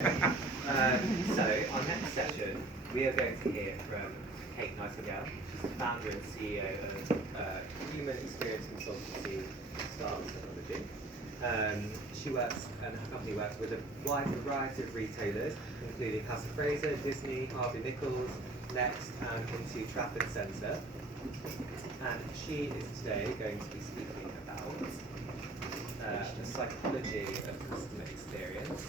So our next session, we are going to hear from Kate Nightingale. She's the founder and CEO of human experience consultancy Start Psychology. She works, and her company works with a wide variety of retailers, including House of Fraser, Disney, Harvey Nichols, Next, and into Trafford Centre. And she is today going to be speaking about the psychology of customer experience.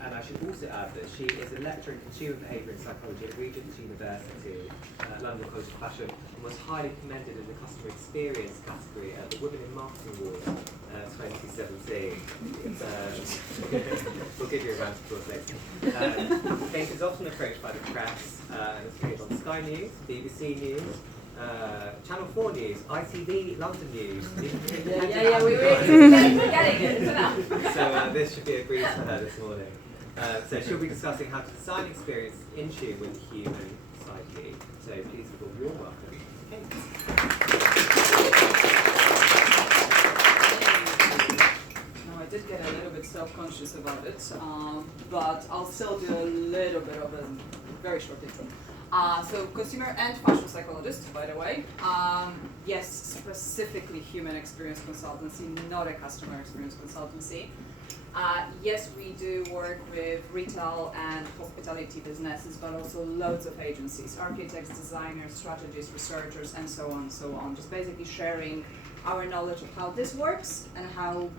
And I should also add that she is a lecturer in consumer behaviour and psychology at Regent's University, London College of Fashion, and was highly commended in the customer experience category at the Women in Marketing Awards 2017. We'll give you a round of applause later. Kate is often approached by the press and has appeared on Sky News, BBC News, Channel 4 News, ITV, London News. Yeah, we were getting it. So this should be a breeze for her this morning. So she'll be discussing how to design experience in tune with the human psyche. So please feel you're welcome, Kate. Now I did get a little bit self-conscious about it, but I'll still do a little bit of a very short intro. So consumer and fashion psychologist, by the way. Yes, specifically human experience consultancy, not a customer experience consultancy. Yes, we do work with retail and hospitality businesses, but also loads of agencies, architects, designers, strategists, researchers, and so on and so on. Just basically sharing our knowledge of how this works and how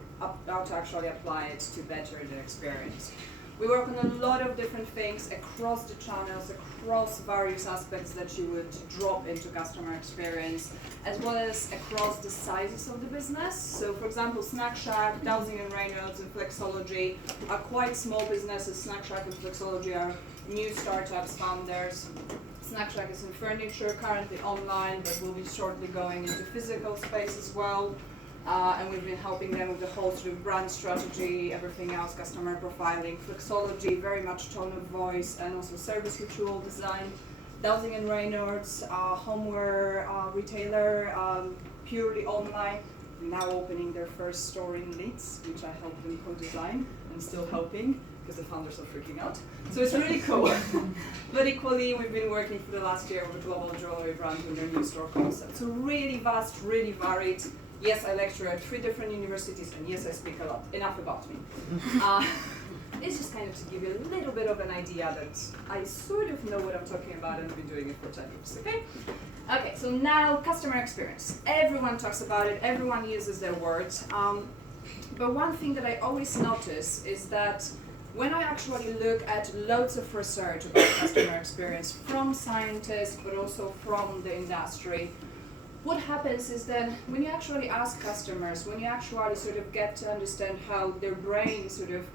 to actually apply it to better the experience. We work on a lot of different things across the channels, across various aspects that you would drop into customer experience, as well as across the sizes of the business. So for example, Snack Shack, Dowsing & Reynolds and Flexology are quite small businesses. Snack Shack and Flexology are new startups, founders. Snack Shack is in furniture, currently online, but will be shortly going into physical space as well. And we've been helping them with the whole sort of brand strategy, everything else, customer profiling, Flexology, very much tone of voice, and also service ritual design. Dowsing & Reynolds, homeware retailer, purely online, now opening their first store in Leeds, which I helped them co-design, and still helping, because the founders are freaking out. So it's really cool. But equally, we've been working for the last year with a global jewelry brand with their new store concept. So really vast, really varied. Yes, I lecture at 3 different universities, and yes, I speak a lot. Enough about me. It's just kind of to give you a little bit of an idea that I sort of know what I'm talking about and I've been doing it for 10 years, okay? Okay, so now customer experience. Everyone talks about it, everyone uses their words. But one thing that I always notice is that when I actually look at loads of research about customer experience from scientists, but also from the industry, what happens is that when you actually ask customers, when you actually sort of get to understand how their brain sort of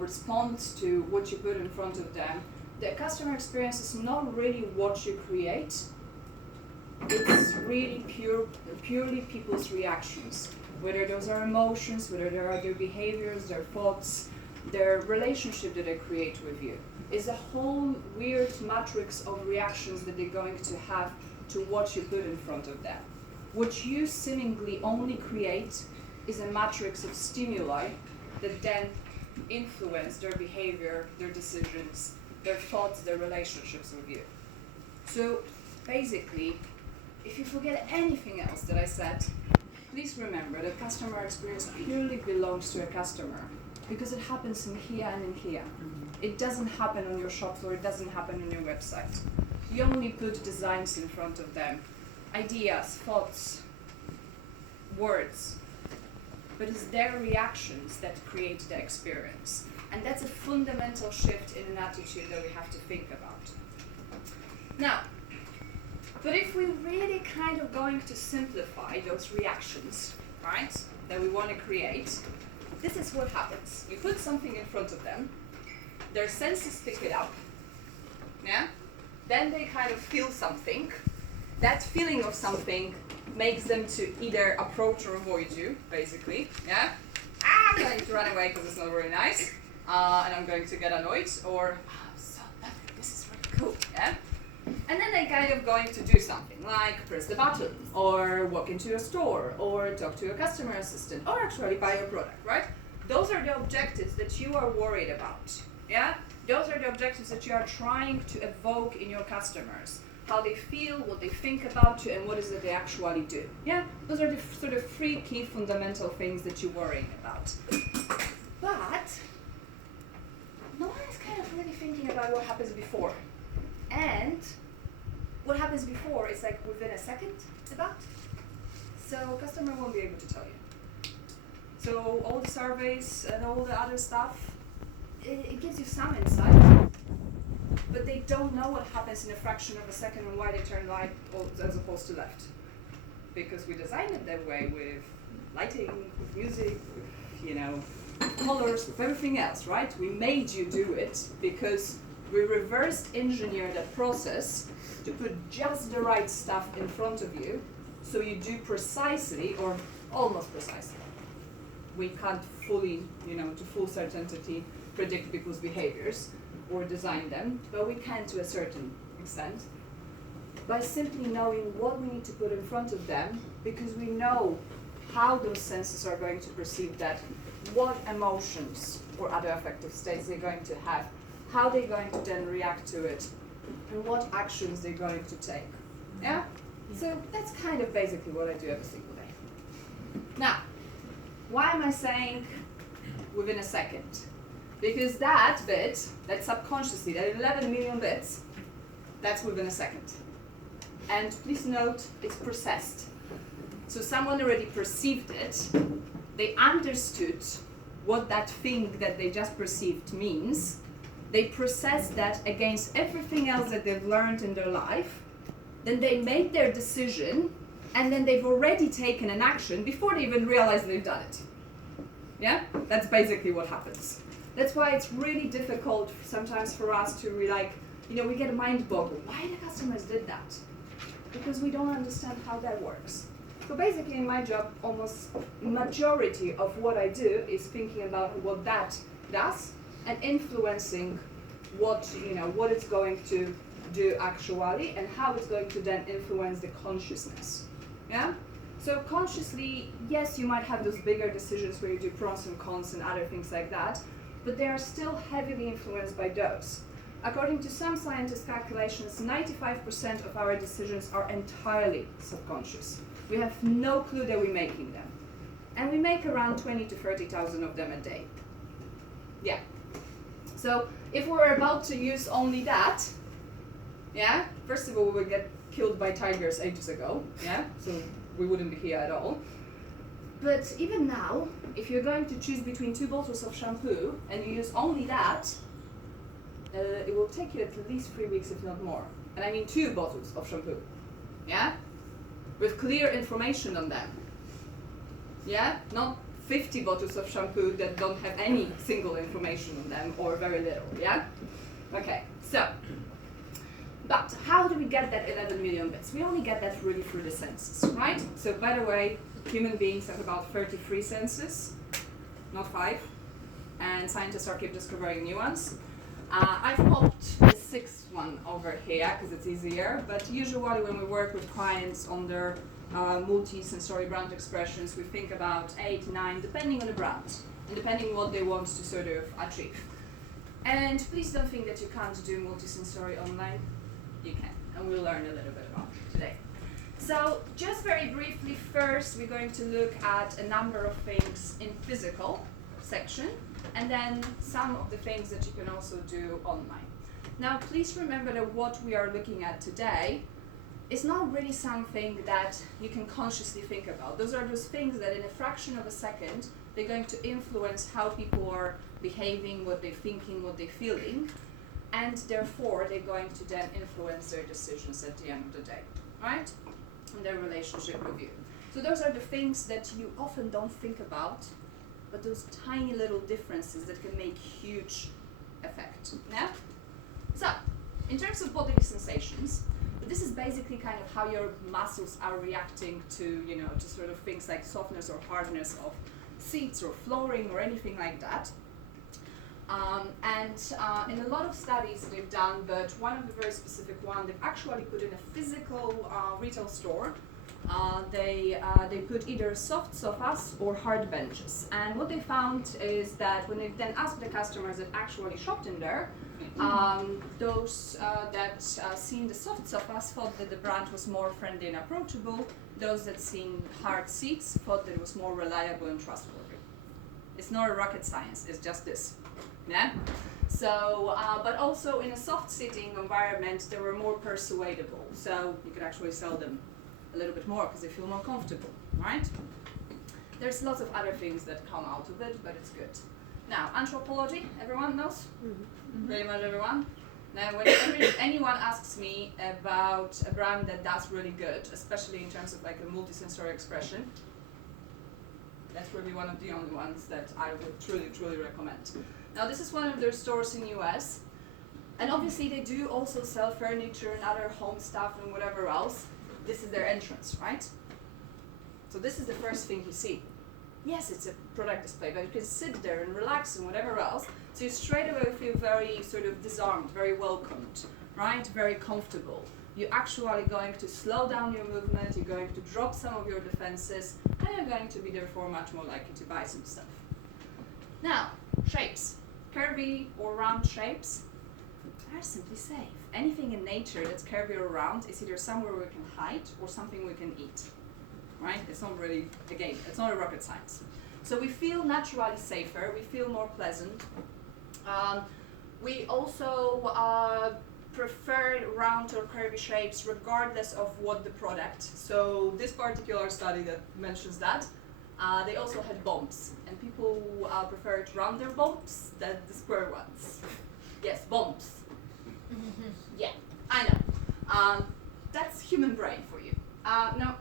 responds to what you put in front of them, the customer experience is not really what you create. It's really purely people's reactions, whether those are emotions, whether they are their behaviors, their thoughts, their relationship that they create with you. It's a whole weird matrix of reactions that they're going to have to what you put in front of them. What you seemingly only create is a matrix of stimuli that then influence their behavior, their decisions, their thoughts, their relationships with you. So basically, if you forget anything else that I said, please remember that customer experience purely belongs to a customer, because it happens in here and in here. It doesn't happen on your shop floor, it doesn't happen on your website. You only put designs in front of them, ideas, thoughts, words, but it's their reactions that create the experience. And that's a fundamental shift in an attitude that we have to think about. Now, but if we're really kind of going to simplify those reactions, right, that we want to create, this is what happens. You put something in front of them, their senses pick it up, yeah? Then they kind of feel something. That feeling of something makes them to either approach or avoid you, basically. Yeah? I'm going to run away because it's not very nice, and I'm going to get annoyed, or so lovely, this is really cool. Yeah? And then they kind of going to do something like press the button, or walk into a store, or talk to a customer assistant, or actually buy a product, right? those are the objectives that you are worried about. Yeah? Those are the objectives that you are trying to evoke in your customers. How they feel, what they think about you, and what is it they actually do. Yeah? Those are the sort of 3 key fundamental things that you're worrying about. But no one is kind of really thinking about what happens before. And what happens before is like within a second about. So customer won't be able to tell you. So all the surveys and all the other stuff, it gives you some insight, but they don't know what happens in a fraction of a second and why they turn right as opposed to left. Because we designed it that way with lighting, with music, with, colors, with everything else, right? We made you do it because we reversed engineer that process to put just the right stuff in front of you so you do precisely or almost precisely. We can't fully, to full certainty predict people's behaviors or design them, but we can to a certain extent by simply knowing what we need to put in front of them, because we know how those senses are going to perceive that, what emotions or other affective states they're going to have, how they're going to then react to it, and what actions they're going to take. Yeah? So that's kind of basically what I do every single day. Now, why am I saying within a second? Because that bit, that subconsciously, that 11 million bits, that's within a second. And please note, it's processed. So someone already perceived it, they understood what that thing that they just perceived means, they processed that against everything else that they've learned in their life, then they made their decision, and then they've already taken an action before they even realize they've done it. Yeah? That's basically what happens. That's why it's really difficult sometimes for us to we get mind boggled. Why the customers did that? Because we don't understand how that works. So basically in my job, almost majority of what I do is thinking about what that does and influencing what it's going to do actually and how it's going to then influence the consciousness. Yeah? So consciously, yes, you might have those bigger decisions where you do pros and cons and other things like that, but they are still heavily influenced by those. According to some scientists' calculations, 95% of our decisions are entirely subconscious. We have no clue that we're making them. And we make around 20 to 30,000 of them a day. Yeah. So if we're about to use only that, yeah, first of all, we would get killed by tigers ages ago, yeah, so we wouldn't be here at all. But even now, if you're going to choose between 2 bottles of shampoo and you use only that, it will take you at least 3 weeks, if not more. And I mean 2 bottles of shampoo, yeah, with clear information on them, yeah, not 50 bottles of shampoo that don't have any single information on them or very little, yeah? Okay, so, but how do we get that 11 million bits? We only get that really through the senses, right? So by the way, human beings have about 33 senses, not 5, and scientists are keep discovering new ones. I've popped the 6th one over here because it's easier, but usually when we work with clients on their multi-sensory brand expressions, we think about 8, 9, depending on the brand, and depending what they want to sort of achieve. And please don't think that you can't do multi-sensory online. You can, and we'll learn a little bit about it today. So just very briefly, first we're going to look at a number of things in physical section, and then some of the things that you can also do online. Now please remember that what we are looking at today is not really something that you can consciously think about. Those are those things that in a fraction of a second, they're going to influence how people are behaving, what they're thinking, what they're feeling, and therefore they're going to then influence their decisions at the end of the day, right? And their relationship with you. So those are the things that you often don't think about, but those tiny little differences that can make huge effect, yeah? So, in terms of bodily sensations, this is basically kind of how your muscles are reacting to, to sort of things like softness or hardness of seats or flooring or anything like that. In a lot of studies that they've done, but one of the very specific ones, they've actually put in a physical retail store They put either soft sofas or hard benches. And what they found is that when they then asked the customers that actually shopped in there, those that seen the soft sofas thought that the brand was more friendly and approachable. Those that seen hard seats thought that it was more reliable and trustworthy. It's not a rocket science, it's just this. Yeah? So, but also in a soft sitting environment, they were more persuadable. So you could actually sell them a little bit more because they feel more comfortable, right? There's lots of other things that come out of it, but it's good. Now, anthropology, everyone knows? Pretty much everyone. Now, when anyone asks me about a brand that does really good, especially in terms of like a multisensory expression, that's probably one of the only ones that I would truly, truly recommend. Now, this is one of their stores in US, and obviously they do also sell furniture and other home stuff and whatever else. This is their entrance, right? So this is the first thing you see. Yes, it's a product display, but you can sit there and relax and whatever else. So you straight away feel very sort of disarmed, very welcomed, right? Very comfortable. You're actually going to slow down your movement, you're going to drop some of your defenses, and you're going to be therefore much more likely to buy some stuff. Now, shapes. Curvy or round shapes are simply safe. Anything in nature that's curvy or round is either somewhere we can hide or something we can eat, right? It's not really, again, it's not a rocket science. So we feel naturally safer, we feel more pleasant. We also prefer round or curvy shapes regardless of what the product. So this particular study that mentions that, they also had bumps, and people preferred rounder bumps than the square ones. Yes, bumps. Yeah, I know. That's human brain for you. Now,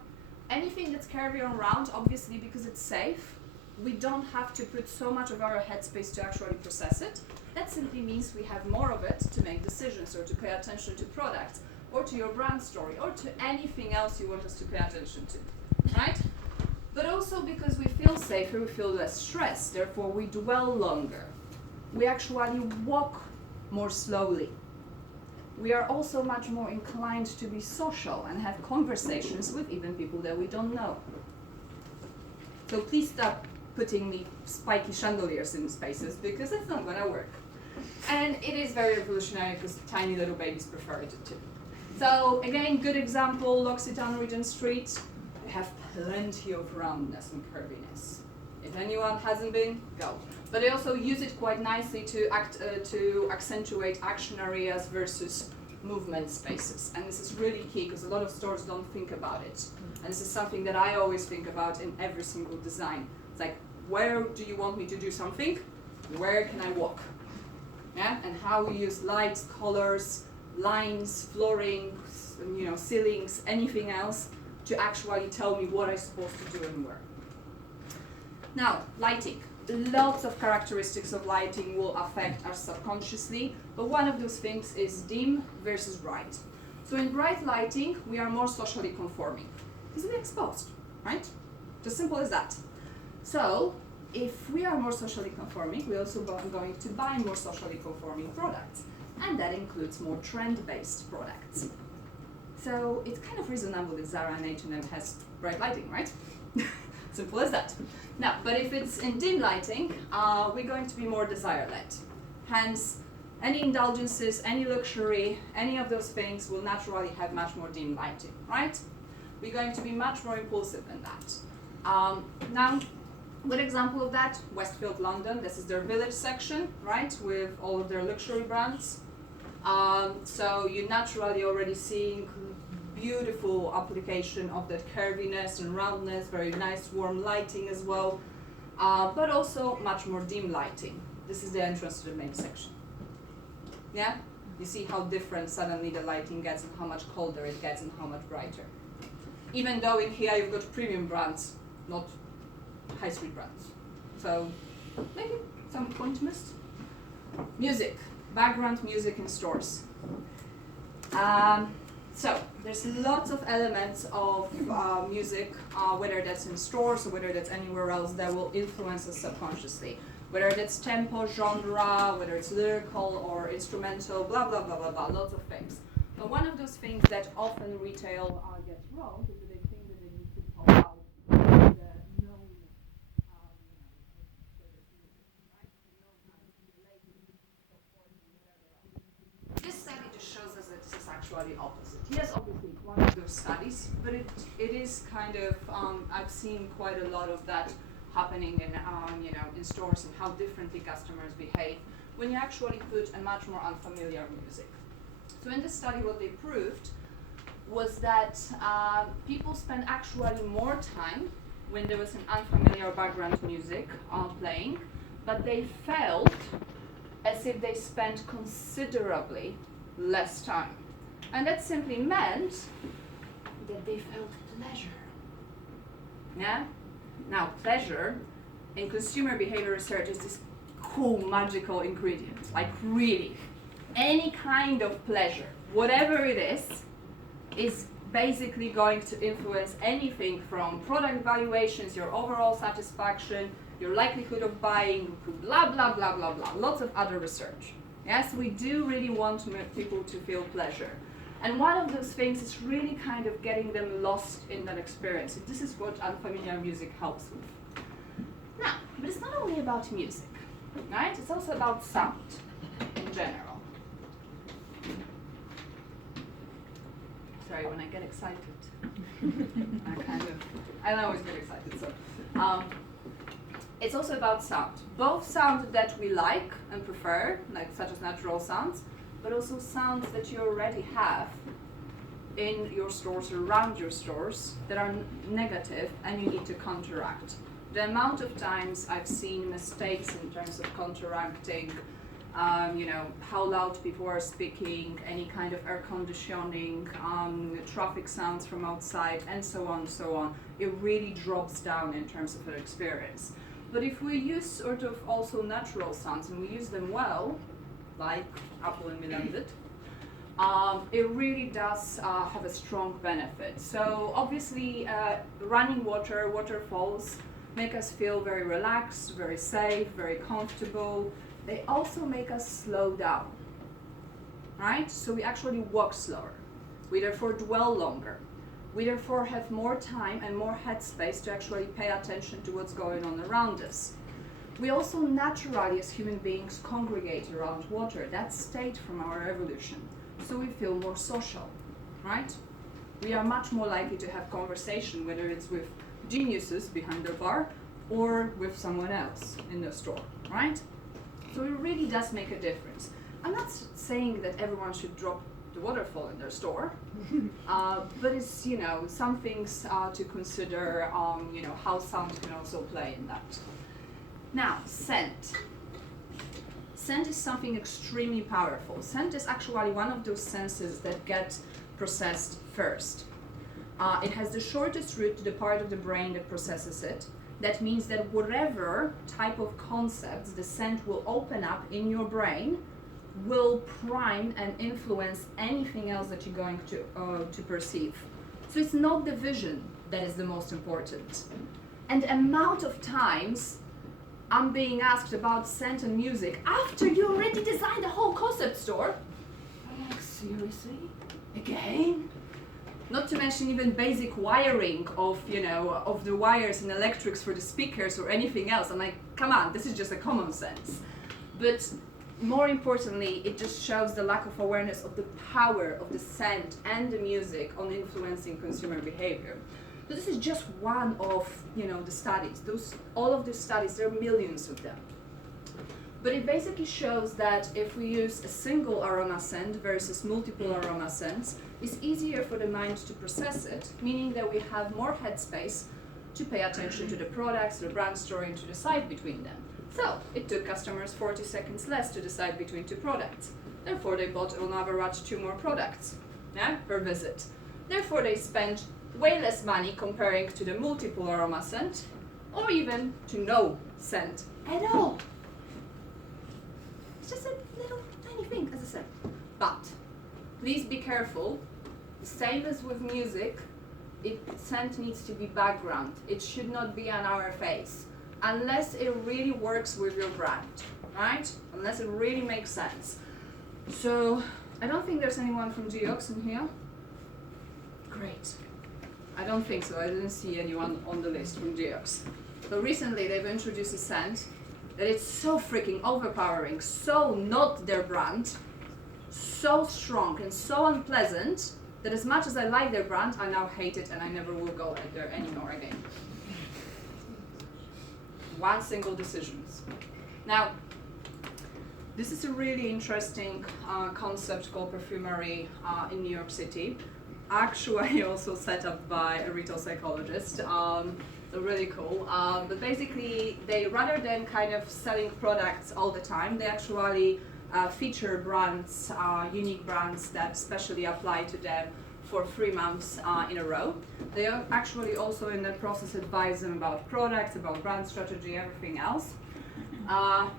anything that's curvy or round, obviously because it's safe, we don't have to put so much of our headspace to actually process it. That simply means we have more of it to make decisions or to pay attention to products or to your brand story or to anything else you want us to pay attention to, right? But also because we feel safer, we feel less stressed, therefore we dwell longer. We actually walk more slowly. We are also much more inclined to be social and have conversations with even people that we don't know. So please stop putting the spiky chandeliers in spaces because it's not going to work. And it is very revolutionary because tiny little babies prefer it too. So again, good example, L'Occitane Regent Street. They have plenty of roundness and curviness. If anyone hasn't been, go. But they also use it quite nicely to accentuate action areas versus movement spaces. And this is really key because a lot of stores don't think about it. And this is something that I always think about in every single design. It's like, where do you want me to do something? Where can I walk? Yeah? And how we use lights, colors, lines, flooring, ceilings, anything else to actually tell me what I'm supposed to do and where. Now, lighting. Lots of characteristics of lighting will affect us subconsciously, but one of those things is dim versus bright. So in bright lighting, we are more socially conforming because we're exposed, right? Just simple as that. So if we are more socially conforming, we're also going to buy more socially conforming products, and that includes more trend-based products. So it's kind of reasonable that Zara and H&M has bright lighting, right? Simple as that. Now, but if it's in dim lighting, we're going to be more desire-led. Hence, any indulgences, any luxury, any of those things will naturally have much more dim lighting, right? We're going to be much more impulsive than that. Now, good example of that, Westfield London. This is their village section, right, with all of their luxury brands. So you're naturally already seeing beautiful application of that curviness and roundness, very nice warm lighting as well, but also much more dim lighting. This is the entrance to the main section. Yeah? You see how different suddenly the lighting gets and how much colder it gets and how much brighter. Even though in here you've got premium brands, not high street brands. So maybe some point missed. Music, background music in stores. So there's lots of elements of music, whether that's in stores or whether that's anywhere else, that will influence us subconsciously. Whether that's tempo, genre, whether it's lyrical or instrumental, blah, blah, blah, lots of things. But one of those things that often retail gets wrong is that they think that actually opposite. Yes, obviously it's one of those studies, but it is kind of, I've seen quite a lot of that happening in, in stores and how differently customers behave when you actually put a much more unfamiliar music. So in this study, what they proved was that people spend actually more time when there was an unfamiliar background music playing, but they felt as if they spent considerably less time. And that simply meant that they felt pleasure. Yeah? Now, pleasure in consumer behavior research is this cool, magical ingredient. Like really, any kind of pleasure, whatever it is basically going to influence anything from product valuations, your overall satisfaction, your likelihood of buying, blah, blah, blah, blah, blah. Lots of other research. Yes, we do really want people to feel pleasure. And one of those things is really kind of getting them lost in that experience. And this is what unfamiliar music helps with. Now, but it's not only about music, right? It's also about sound in general. Sorry, when I get excited, I always get excited, so. It's also about sound. Both sounds that we like and prefer, like such as natural sounds, but also sounds that you already have in your stores, around your stores, that are negative and you need to counteract. The amount of times I've seen mistakes in terms of counteracting, how loud people are speaking, any kind of air conditioning, traffic sounds from outside, and so on, it really drops down in terms of an experience. But if we use sort of also natural sounds and we use them well, like Apple and Milan did, it really does have a strong benefit. So obviously running water, waterfalls make us feel very relaxed, very safe, very comfortable. They also make us slow down, right? So we actually walk slower. We therefore dwell longer. We therefore have more time and more headspace to actually pay attention to what's going on around us. We also naturally, as human beings, congregate around water. That's state from our evolution. So we feel more social, right? We are much more likely to have conversation, whether it's with geniuses behind the bar or with someone else in the store, right? So it really does make a difference. I'm not saying that everyone should drop the waterfall in their store, but it's, some things to consider, how sound can also play in that. Now, scent. Scent is something extremely powerful. Scent is actually one of those senses that get processed first. It has the shortest route to the part of the brain that processes it. That means that whatever type of concepts the scent will open up in your brain will prime and influence anything else that you're going to perceive. So it's not the vision that is the most important. And the amount of times I'm being asked about scent and music after you already designed the whole concept store. I'm like, seriously? Again? Not to mention even basic wiring of the wires and electrics for the speakers or anything else. I'm like, come on, this is just a common sense. But more importantly, it just shows the lack of awareness of the power of the scent and the music on influencing consumer behavior. So this is just one of the studies. All of these studies, there are millions of them. But it basically shows that if we use a single aroma scent versus multiple aroma scents, it's easier for the mind to process it, meaning that we have more headspace to pay attention to the products, the brand story, and to decide between them. So it took customers 40 seconds less to decide between two products. Therefore, they bought on average 2 more products per visit. Therefore, they spent way less money comparing to the multiple aroma scent, or even to no scent at all. It's just a little tiny thing, as I said. But please be careful. The same as with music, scent needs to be background. It should not be on our face, unless it really works with your brand, right? Unless it really makes sense. So I don't think there's anyone from Geox in here. Great. I don't think so. I didn't see anyone on the list from Geox. So recently they've introduced a scent that it's so freaking overpowering, so not their brand, so strong and so unpleasant that as much as I like their brand, I now hate it and I never will go there anymore again. One single decision. Now, this is a really interesting concept called perfumery in New York City. Actually also set up by a retail psychologist. So really cool. But basically, they, rather than kind of selling products all the time, they actually feature brands, unique brands that specially apply to them for 3 months in a row. They are actually also in the process advise them about products, about brand strategy, everything else.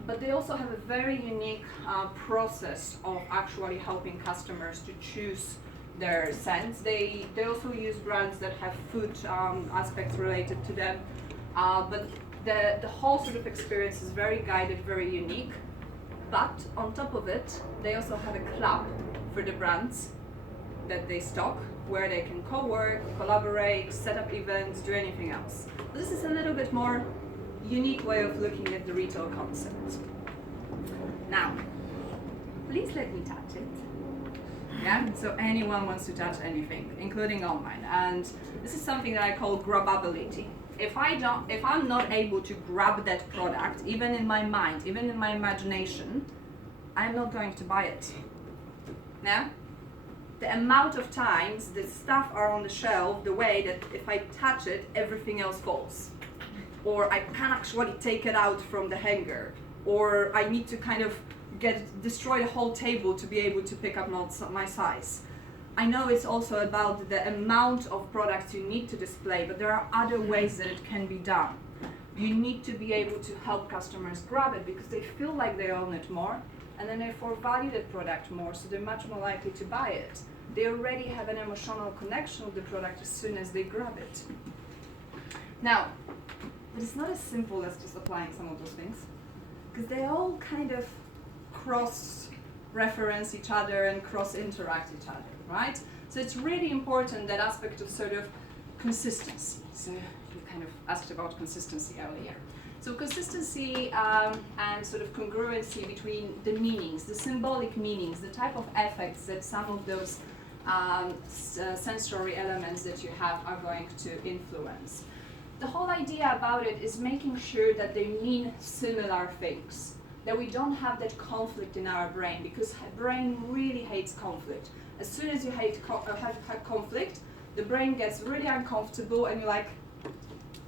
But they also have a very unique process of actually helping customers to choose their scents. They also use brands that have food aspects related to them, but the whole sort of experience is very guided, very unique. But on top of it, they also have a club for the brands that they stock, where they can co-work, collaborate, set up events, do anything else. This is a little bit more unique way of looking at the retail concept. Now, please let me touch it. Yeah, so anyone wants to touch anything, including online. And this is something that I call grabability. If I'm not able to grab that product, even in my mind, even in my imagination, I'm not going to buy it. Yeah? The amount of times the stuff are on the shelf the way that if I touch it, everything else falls. Or I can actually take it out from the hanger. Or I need to kind of destroy the whole table to be able to pick up my size. I know it's also about the amount of products you need to display, but there are other ways that it can be done. You need to be able to help customers grab it because they feel like they own it more, and then therefore value the product more, so they're much more likely to buy it. They already have an emotional connection with the product as soon as they grab it. Now, but it's not as simple as just applying some of those things, because they all kind of cross-reference each other and cross-interact each other, right? So it's really important, that aspect of sort of consistency. So you kind of asked about consistency earlier. So consistency and sort of congruency between the meanings, the symbolic meanings, the type of effects that some of those sensory elements that you have are going to influence. The whole idea about it is making sure that they mean similar things, that we don't have that conflict in our brain, because brain really hates conflict. As soon as you have conflict, the brain gets really uncomfortable and you're like,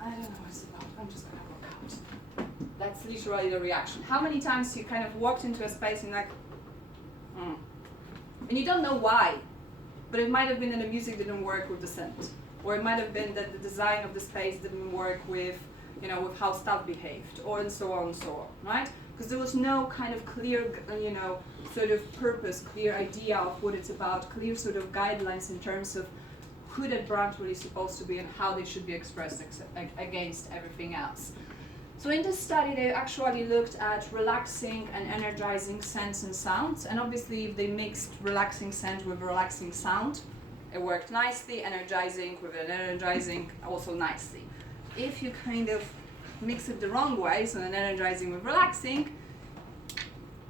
I don't know what it's about, I'm just gonna walk out. That's literally the reaction. How many times you kind of walked into a space and you're like, and you don't know why, but it might have been that the music didn't work with the scent, or it might have been that the design of the space didn't work with, with how staff behaved, or and so on, right? Because there was no kind of clear, sort of purpose, clear idea of what it's about, clear sort of guidelines in terms of who that brand really is supposed to be and how they should be expressed against everything else. So in this study, they actually looked at relaxing and energizing scents and sounds, and obviously if they mixed relaxing scent with relaxing sound, it worked nicely, energizing with an energizing also nicely. If you kind of mix it the wrong way, so an energizing with relaxing,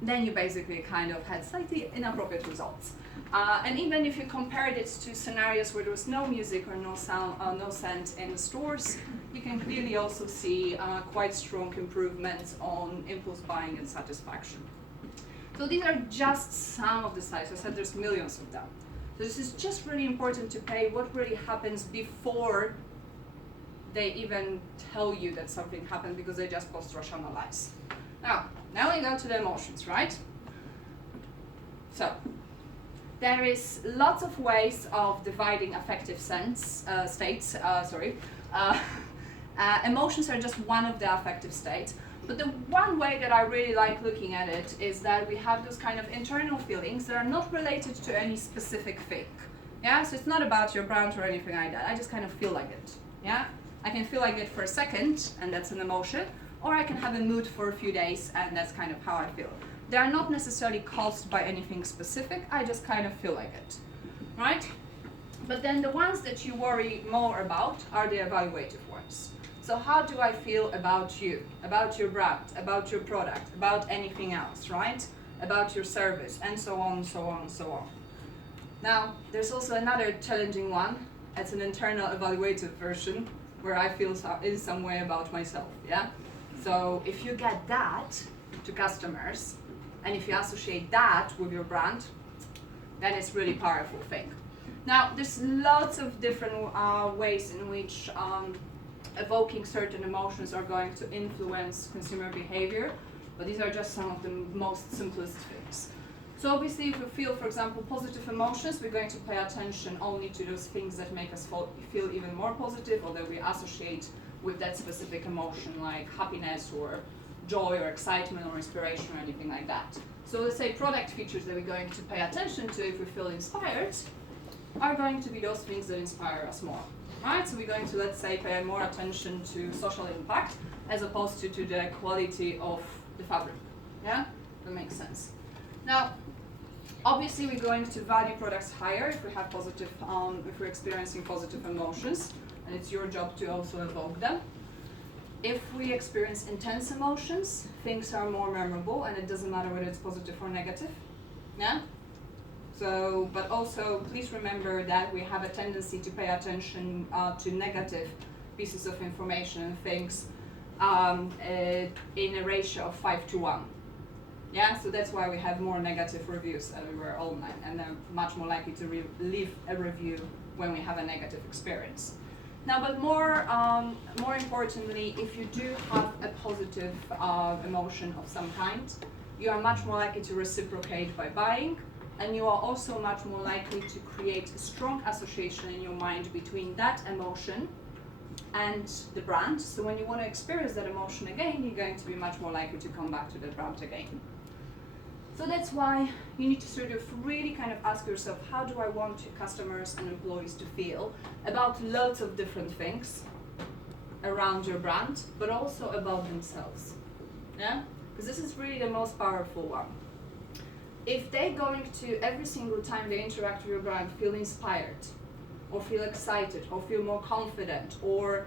then you basically kind of had slightly inappropriate results. And even if you compared it to scenarios where there was no music or no sound, no scent in the stores, you can clearly also see quite strong improvements on impulse buying and satisfaction. So these are just some of the studies. I said there's millions of them. So this is just really important to pay what really happens before they even tell you that something happened, because they just post-rationalize. Now we go to the emotions, right? So there is lots of ways of dividing affective states. Emotions are just one of the affective states. But the one way that I really like looking at it is that we have those kind of internal feelings that are not related to any specific thing. Yeah, so it's not about your brand or anything like that. I just kind of feel like it. Yeah, I can feel like it for a second, and that's an emotion, or I can have a mood for a few days, and that's kind of how I feel. They are not necessarily caused by anything specific. I just kind of feel like it, right? But then the ones that you worry more about are the evaluative ones. So how do I feel about you, about your brand, about your product, about anything else, right? about your service, and so on, so on, so on. Now, there's also another challenging one. It's an internal evaluative version where I feel in some way about myself, yeah? So if you get that to customers, and if you associate that with your brand, then it's really powerful thing. Now, there's lots of different ways in which evoking certain emotions are going to influence consumer behavior, but these are just some of the most simplest things. So obviously, if we feel, for example, positive emotions, we're going to pay attention only to those things that make us feel even more positive, or that we associate with that specific emotion, like happiness or joy or excitement or inspiration or anything like that. So let's say product features that we're going to pay attention to if we feel inspired are going to be those things that inspire us more, right? So we're going to, let's say, pay more attention to social impact as opposed to the quality of the fabric, yeah? That makes sense. Now, obviously we're going to value products higher if we have positive, if we're experiencing positive emotions, and it's your job to also evoke them. If we experience intense emotions, things are more memorable, and it doesn't matter whether it's positive or negative, yeah? So, but also please remember that we have a tendency to pay attention to negative pieces of information and things in a ratio of 5:1. Yeah, so that's why we have more negative reviews everywhere online, and they're much more likely to leave a review when we have a negative experience. Now, but more importantly, if you do have a positive emotion of some kind, you are much more likely to reciprocate by buying, and you are also much more likely to create a strong association in your mind between that emotion and the brand. So when you want to experience that emotion again, you're going to be much more likely to come back to the brand again. So that's why you need to sort of really kind of ask yourself, how do I want customers and employees to feel about lots of different things around your brand, but also about themselves, yeah? Because this is really the most powerful one. If they're going to, every single time they interact with your brand, feel inspired, or feel excited, or feel more confident, or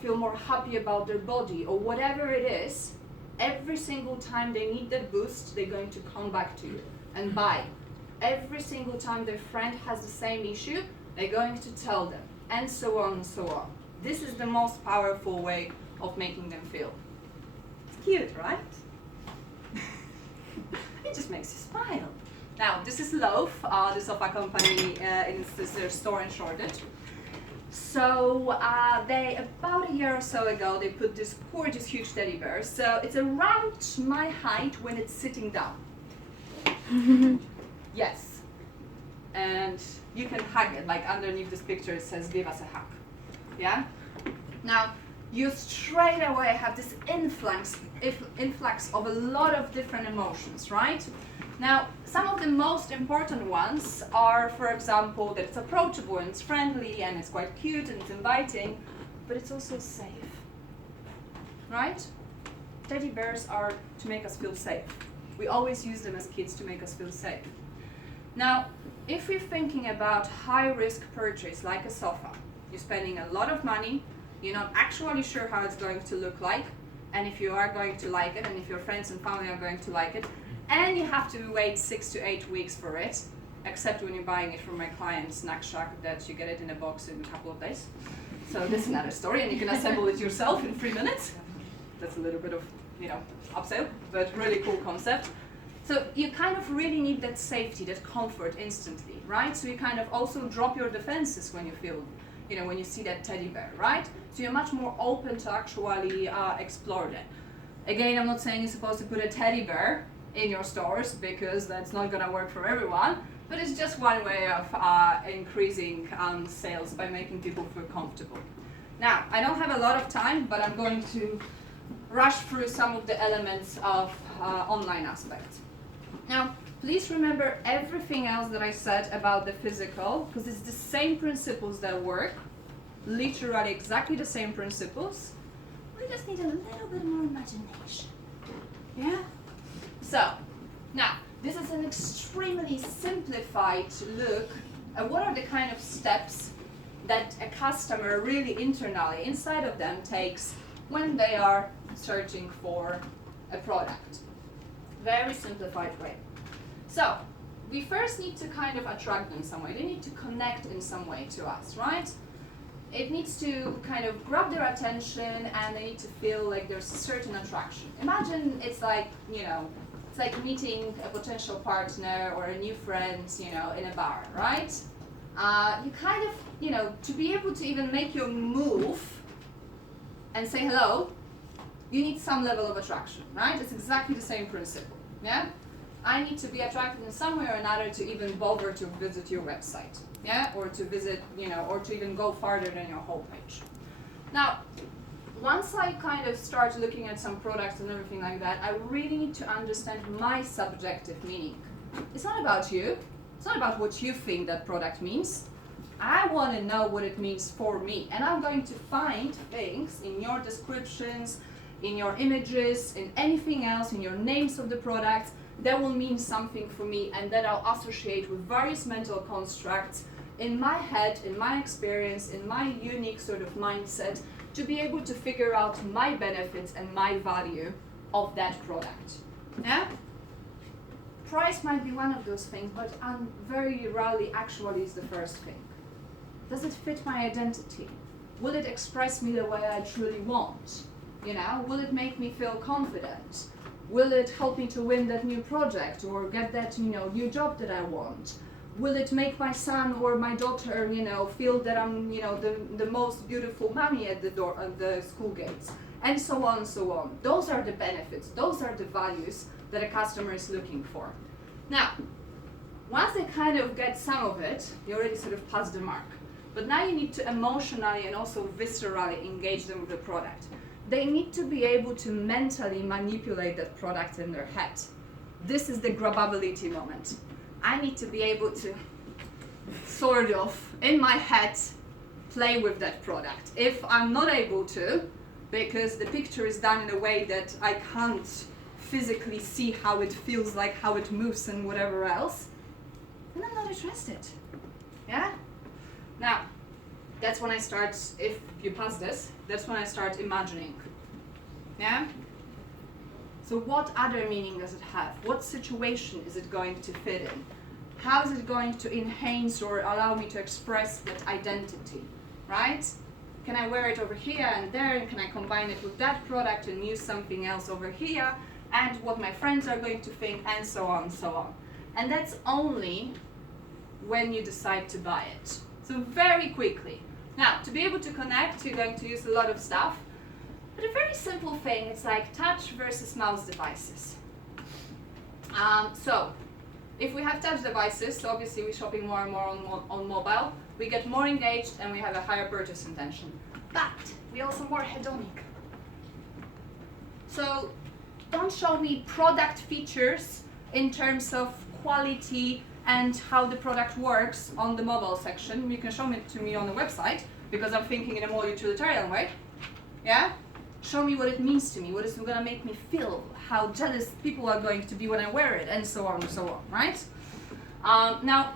feel more happy about their body, or whatever it is, every single time they need that boost, they're going to come back to you and buy. Every single time their friend has the same issue, they're going to tell them, and so on and so on. This is the most powerful way of making them feel. It's cute, right? It just makes you smile. Now, this is Loaf, the sofa company, it's their store in Shoreditch. So they, about a year or so ago, they put this gorgeous huge teddy bear. So it's around my height when it's sitting down. Yes. And you can hug it, like underneath this picture it says, "Give us a hug." Yeah? Now, you straight away have this influx of a lot of different emotions, right? Now, some of the most important ones are, for example, that it's approachable and it's friendly and it's quite cute and it's inviting, but it's also safe, right? Teddy bears are to make us feel safe. We always use them as kids to make us feel safe. Now, if we're thinking about high-risk purchase like a sofa, you're spending a lot of money, you're not actually sure how it's going to look like, and if you are going to like it, and if your friends and family are going to like it, and you have to wait 6 to 8 weeks for it, except when you're buying it from my client Snack Shack, that you get it in a box in a couple of days. So this is another story, and you can assemble it yourself in 3 minutes. That's a little bit of, upsell, but really cool concept. So you kind of really need that safety, that comfort instantly, right? So you kind of also drop your defenses when you feel, when you see that teddy bear, right? So you're much more open to actually explore that. Again, I'm not saying you're supposed to put a teddy bear in your stores, because that's not going to work for everyone, but it's just one way of increasing sales by making people feel comfortable. Now, I don't have a lot of time, but I'm going to rush through some of the elements of online aspect. Now, please remember everything else that I said about the physical, because it's the same principles that work, literally exactly the same principles. We just need a little bit more imagination. Yeah? So, now, this is an extremely simplified look at what are the kind of steps that a customer really internally, inside of them, takes when they are searching for a product. Very simplified way. So, we first need to kind of attract them in some way. They need to connect in some way to us, right? It needs to kind of grab their attention, and they need to feel like there's a certain attraction. Imagine it's like, it's like meeting a potential partner or a new friend, in a bar, right? You kind of, to be able to even make your move and say hello, you need some level of attraction, right? It's exactly the same principle, yeah? I need to be attracted in some way or another to even bother to visit your website, yeah? Or to visit, or to even go farther than your homepage. Now, once I kind of start looking at some products and everything like that, I really need to understand my subjective meaning. It's not about you. It's not about what you think that product means. I want to know what it means for me. And I'm going to find things in your descriptions, in your images, in anything else, in your names of the products, that will mean something for me, and that I'll associate with various mental constructs in my head, in my experience, in my unique sort of mindset, to be able to figure out my benefits and my value of that product. Yeah? Price might be one of those things, but very rarely actually is the first thing. Does it fit my identity? Will it express me the way I truly want? Will it make me feel confident? Will it help me to win that new project or get that, new job that I want? Will it make my son or my daughter, feel that I'm, the most beautiful mommy at the school gates? And so on and so on. Those are the benefits. Those are the values that a customer is looking for. Now, once they kind of get some of it, you already sort of passed the mark. But now you need to emotionally and also viscerally engage them with the product. They need to be able to mentally manipulate that product in their head. This is the grabability moment. I need to be able to sort of, in my head, play with that product. If I'm not able to, because the picture is done in a way that I can't physically see how it feels like, how it moves and whatever else, then I'm not interested. Yeah? Now, that's when I start, if you pass this, that's when I start imagining. Yeah? So what other meaning does it have? What situation is it going to fit in? How is it going to enhance or allow me to express that identity, right? Can I wear it over here and there, and can I combine it with that product and use something else over here, and what my friends are going to think, and so on and so on. And that's only when you decide to buy it. So very quickly. Now, to be able to connect, you're going to use a lot of stuff. But a very simple thing, it's like touch versus mouse devices. So, if we have touch devices, so obviously we're shopping more and more on mobile, we get more engaged and we have a higher purchase intention. But we're also more hedonic. So, don't show me product features in terms of quality and how the product works on the mobile section. You can show it to me on the website, because I'm thinking in a more utilitarian way. Yeah? Show me what it means to me, what is going to make me feel, how jealous people are going to be when I wear it, and so on and so on, right? Now,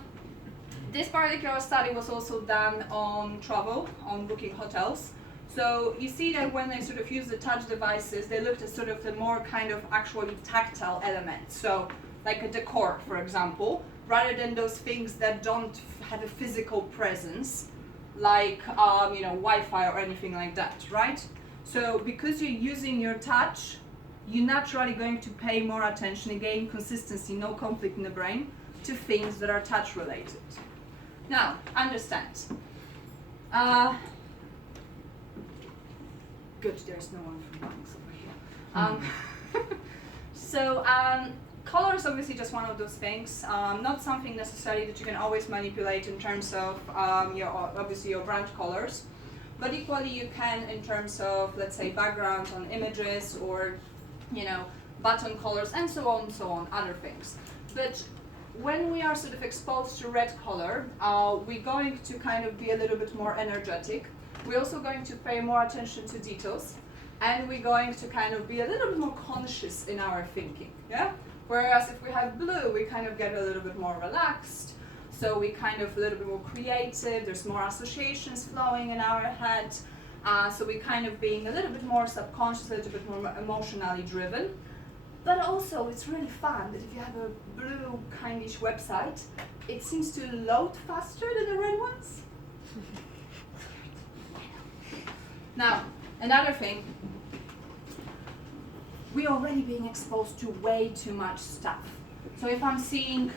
this particular study was also done on travel, on booking hotels. So you see that when they sort of use the touch devices, they looked at sort of the more kind of actually tactile elements. So like a decor, for example, rather than those things that don't have a physical presence, like Wi-Fi or anything like that, right? So because you're using your touch, you're naturally going to pay more attention, again, consistency, no conflict in the brain, to things that are touch related. Now, understand. Good, there's no one from banks over here. So, color is obviously just one of those things, not something necessarily that you can always manipulate in terms of obviously your brand colors, but equally you can in terms of, let's say, backgrounds on images or, button colors and so on, other things. But when we are sort of exposed to red color, we're going to kind of be a little bit more energetic. We're also going to pay more attention to details, and we're going to kind of be a little bit more conscious in our thinking, yeah? Whereas if we have blue, we kind of get a little bit more relaxed, so we kind of a little bit more creative, there's more associations flowing in our head, so we're kind of being a little bit more subconscious, a little bit more emotionally driven. But also, it's really fun that if you have a blue, kindish website, it seems to load faster than the red ones. Now, another thing, we're already being exposed to way too much stuff. So if I'm seeing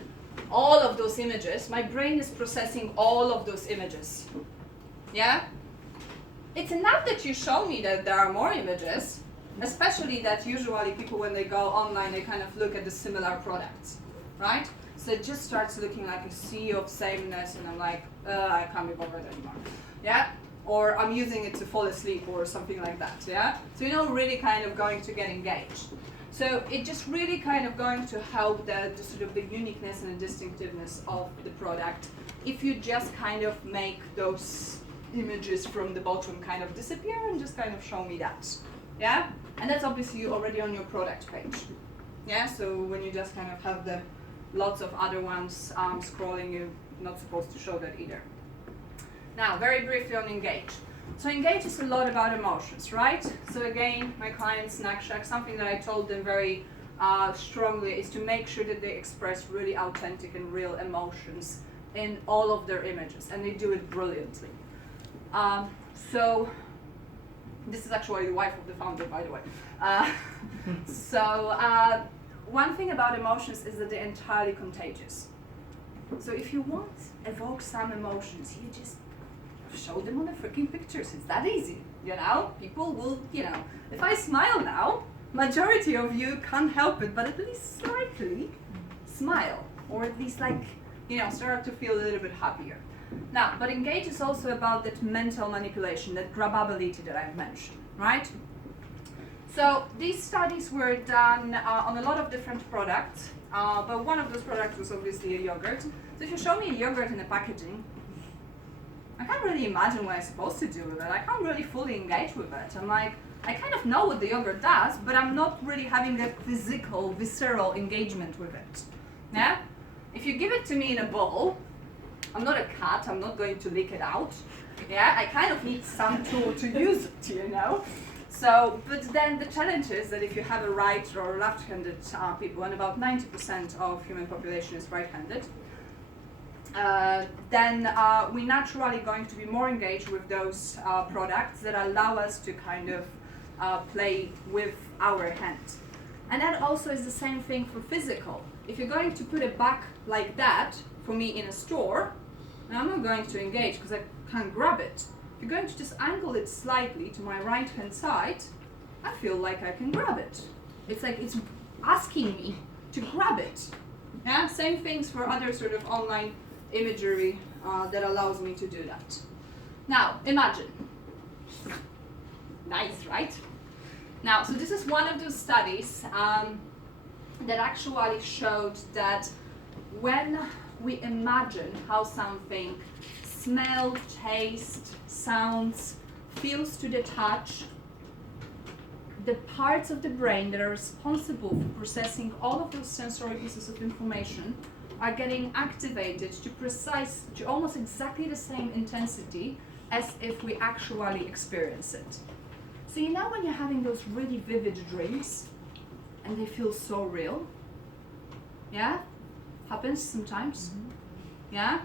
all of those images, my brain is processing all of those images. Yeah? It's enough that you show me that there are more images, especially that usually people, when they go online, they kind of look at the similar products, right? So it just starts looking like a sea of sameness, and I'm like, I can't be bothered anymore. Yeah? Or I'm using it to fall asleep or something like that, yeah? So you're not really kind of going to get engaged. So it just really kind of going to help the sort of the uniqueness and the distinctiveness of the product if you just kind of make those images from the bottom kind of disappear and just kind of show me that, yeah? And that's obviously already on your product page, yeah? So when you just kind of have the lots of other ones scrolling, you're not supposed to show that either. Now, very briefly on Engage. So Engage is a lot about emotions, right? So again, my client Snack Shack, something that I told them very strongly is to make sure that they express really authentic and real emotions in all of their images, and they do it brilliantly. So this is actually the wife of the founder, by the way. One thing about emotions is that they're entirely contagious. So if you want to evoke some emotions, you just show them on the freaking pictures. It's that easy, you know? People will, you know, if I smile now, majority of you can't help it, but at least slightly smile, or at least like, you know, start to feel a little bit happier. Now, but Engage is also about that mental manipulation, that grabability that I've mentioned, right? So these studies were done on a lot of different products, but one of those products was obviously a yogurt. So if you show me a yogurt in the packaging, I can't really imagine what I'm supposed to do with it. I can't really fully engage with it. I'm like, I kind of know what the yogurt does, but I'm not really having that physical, visceral engagement with it. Yeah? If you give it to me in a bowl, I'm not a cat, I'm not going to lick it out. Yeah? I kind of need some tool to use it, you know? So, but then the challenge is that if you have a right or left-handed people, and about 90% of human population is right-handed, then we're naturally going to be more engaged with those products that allow us to kind of play with our hand. And that also is the same thing for physical. If you're going to put it back like that for me in a store, I'm not going to engage because I can't grab it. If you're going to just angle it slightly to my right hand side, I feel like I can grab it. It's like it's asking me to grab it. Yeah, same things for other sort of online imagery that allows me to do that. Now, imagine. Nice, right? Now, so this is one of those studies that actually showed that when we imagine how something smells, tastes, sounds, feels to the touch, the parts of the brain that are responsible for processing all of those sensory pieces of information are getting activated to almost exactly the same intensity as if we actually experience it. So you know when you're having those really vivid dreams and they feel so real? Yeah? Happens sometimes? Mm-hmm. Yeah?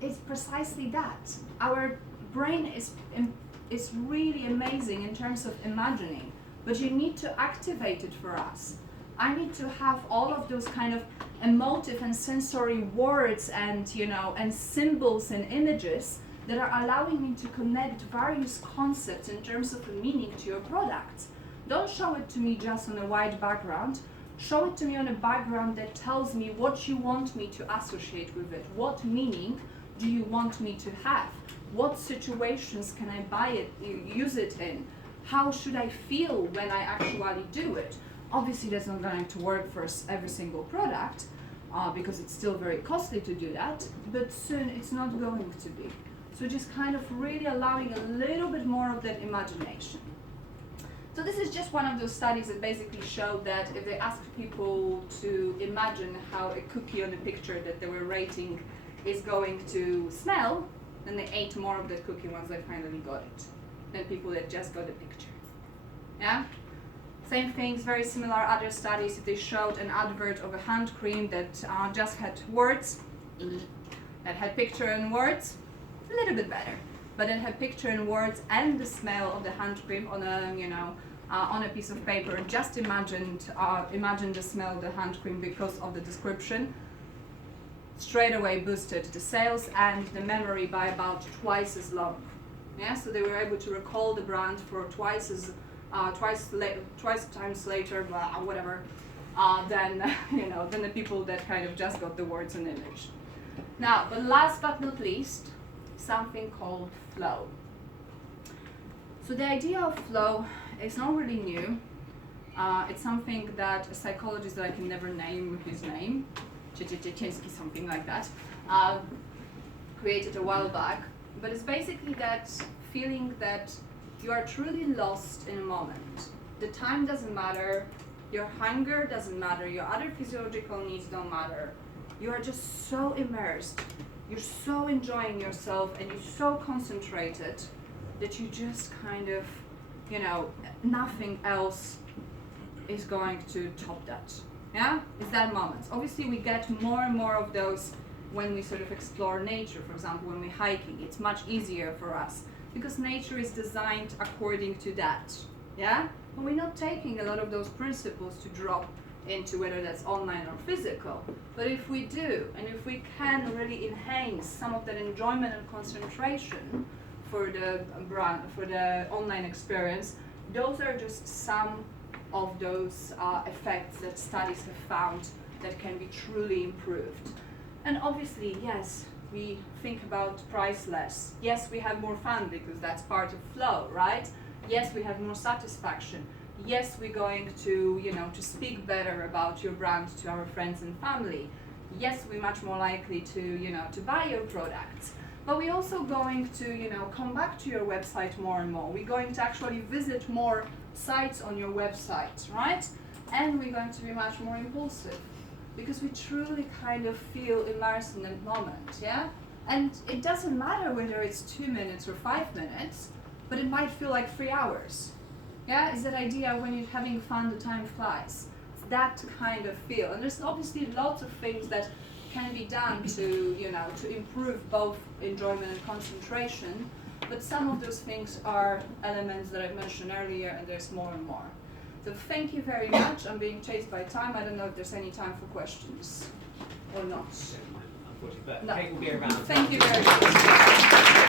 It's precisely that. Our brain is really amazing in terms of imagining, but you need to activate it for us. I need to have all of those kind of emotive and sensory words and, you know, and symbols and images that are allowing me to connect various concepts in terms of the meaning to your product. Don't show it to me just on a white background. Show it to me on a background that tells me what you want me to associate with it. What meaning do you want me to have? What situations can I buy it, use it in? How should I feel when I actually do it? Obviously, that's not going to work for every single product because it's still very costly to do that, but soon it's not going to be. So just kind of really allowing a little bit more of that imagination. So this is just one of those studies that basically showed that if they asked people to imagine how a cookie on the picture that they were rating is going to smell, then they ate more of that cookie once they finally got it than people that just got the picture. Yeah? Same things, very similar other studies. If they showed an advert of a hand cream that just had words, that had picture and words, a little bit better. But then had picture and words and the smell of the hand cream on a, on a piece of paper. Just imagine the smell of the hand cream because of the description. Straight away boosted the sales and the memory by about twice as long. Yeah, so they were able to recall the brand for twice times later, whatever, than than the people that kind of just got the words and image. Now, but last but not least, something called flow. So the idea of flow is not really new. It's something that a psychologist that I can never name his name, something like that, created a while back. But it's basically that feeling that you are truly lost in a moment. The time doesn't matter, your hunger doesn't matter, your other physiological needs don't matter. You are just so immersed, you're so enjoying yourself and you're so concentrated that you just kind of, nothing else is going to top that. Yeah? It's that moment. Obviously we get more and more of those when we sort of explore nature, for example, when we're hiking. It's much easier for us because nature is designed according to that. Yeah? And we're not taking a lot of those principles to drop into whether that's online or physical. But if we do, and if we can really enhance some of that enjoyment and concentration for the brand, for the online experience, those are just some of those effects that studies have found that can be truly improved. And obviously, yes, we think about price less. Yes, we have more fun because that's part of flow, right? Yes, we have more satisfaction. Yes, we're going to, to speak better about your brand to our friends and family. Yes, we're much more likely to, to buy your products. But we're also going to, come back to your website more and more. We're going to actually visit more sites on your website, right? And we're going to be much more impulsive because we truly kind of feel immersed in that moment, yeah? And it doesn't matter whether it's 2 minutes or 5 minutes, but it might feel like 3 hours. Yeah, it's that idea when you're having fun, the time flies. It's that kind of feel. And there's obviously lots of things that can be done to, to improve both enjoyment and concentration. But some of those things are elements that I mentioned earlier, and there's more and more. So thank you very much. I'm being chased by time. I don't know if there's any time for questions or not. Unfortunately, but No. Kate will be around. Thank you very much.